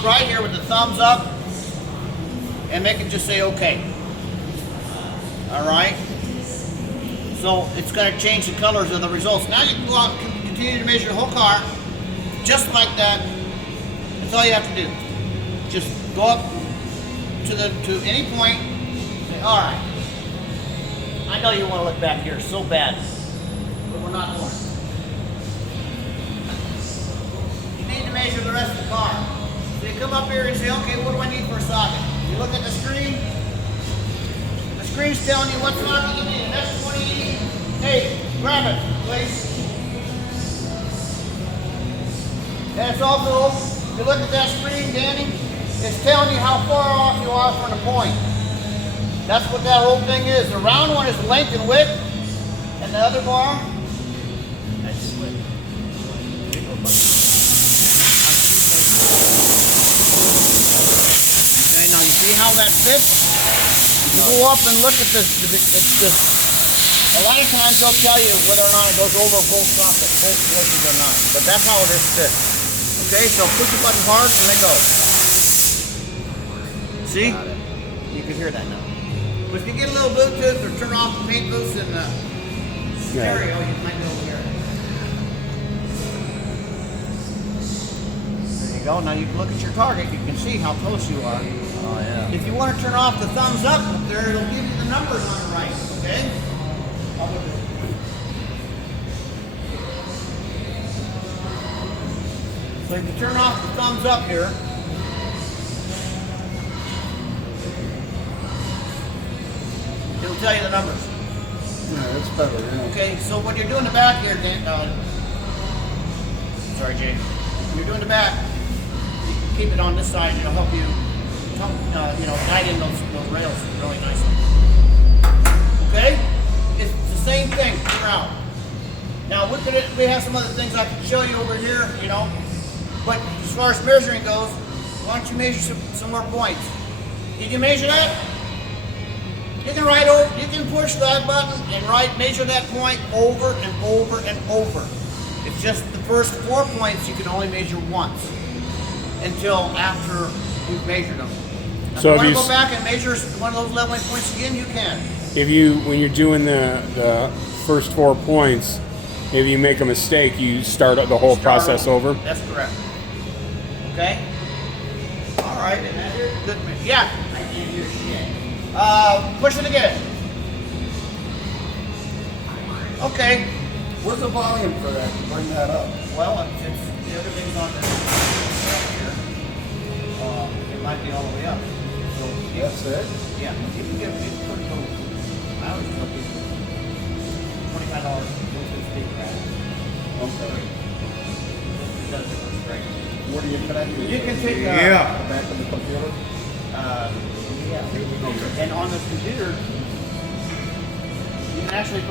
off right here with the thumbs up and make it just say okay. All right. So it's going to change the colors of the results. Now you can go out and continue to measure the whole car just like that. That's all you have to do. Just go up to any point. Say, all right. I know you want to look back here so bad, but we're not going. You need to measure the rest of the car. So you come up here and say, okay, what do I need for a socket? You look at the screen. The screen's telling you what socket you need. That's 28. Grab it, please. And it's also, if you look at that screen, Danny, it's telling you how far off you are from the point. That's what that whole thing is. The round one is length and width, and the other bar, that's width. Okay, now you see how that fits? You go up and look at this. It's just, a lot of times they'll tell you whether or not it goes over both sockets, both places or not. But that's how this fits. Okay, so push the button hard and let go. See? You can hear that now. But if you get a little Bluetooth or turn off the paint boost and the stereo, you might be able to hear it. There you go. Now you can look at your target. You can see how close you are. Oh, yeah. If you want to turn off the thumbs up there, it'll give you the numbers on the right. Okay? So if you turn off the thumbs up here, it'll tell you the numbers. Yeah, that's better, yeah. Okay, so when you're doing the back here, sorry, Jay. When you're doing the back, you can keep it on this side and it'll help you, guide in those rails really nicely. Okay? It's the same thing throughout. Now, we have some other things I can show you over here, but as far as measuring goes, why don't you measure some more points? Did you measure that? You can push that button and measure that point over and over and over. It's just the first 4 points you can only measure once until after you've measured them. Now, So if you if want to go back and measure one of those leveling points again, you can. When you're doing the first 4 points, if you make a mistake, you start the whole process over. That's correct. Okay? All right, and that here, good. Yeah, I can't hear shit. Push it again. Okay. Where's the volume for that? Bring that up. Well, everything's on this here. It might be all the way up. So That's it? yeah, you can get it pretty cool. I always tell people $25 to speak right. Okay. It does it great. Where do you connect it? You can take the back of the computer? yeah. And on this computer, you can actually put